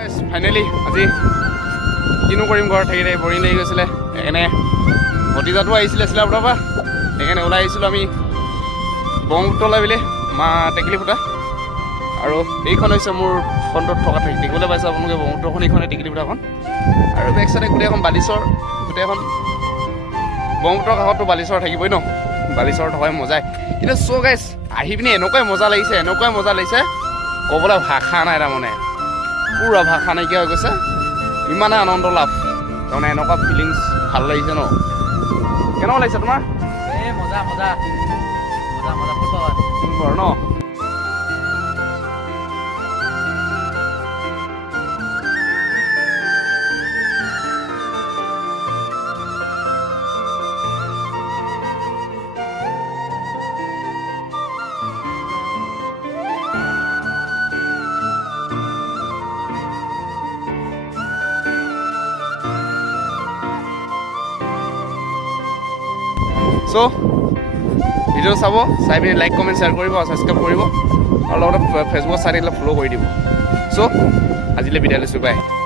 finally আজি কিনো কৰিম ঘৰত থাকি থাকি বৰিং লাগি গৈছিলে সেইকাৰণে ভতিজাটো আহিছিলে চিলাপথাৰৰ পৰা সেইকাৰণে ওলাই আহিছিলোঁ আমি ব্ৰহ্মপুত্ৰলৈ বুলি মা টেকেলি ফুটা আৰু এইখন হৈছে মোৰ ফ্ৰণ্টত থকা দেখিবলৈ পাইছে আপোনালোকে ব্ৰহ্মপুত্ৰখন এইখনে টেকেলি ফুটাখন আৰু বেক চাইডে গোটেইখন বালিচৰ গোটেইখন ব্ৰহ্মপুত্ৰৰ কাষততো বালিচৰ থাকিবই ন বালিচৰ থকাই মজাই কিন্তু চ' গাইছ আহি পিনে এনেকুৱাই মজা লাগিছে ক'বলৈ ভাষা নাই তাৰমানে পুৰা ভাষা নাইকিয়া হৈ গৈছে ইমানে আনন্দ লাভ তাৰমানে এনেকুৱা ফিলিংছ ভাল লাগিছে ন কেনেকুৱা লাগিছে তোমাৰ ফুটবল ন চ' ভিডিঅ' চাব চাই পিনি লাইক কমেণ্ট শ্বেয়াৰ কৰিব আৰু ছাবস্ক্ৰাইব কৰিব আৰু লগতে ফেচবুকত চাই থাকিলে ফ'ল' কৰি দিব চ' আজিলৈ বিদায় লৈছোঁ বাই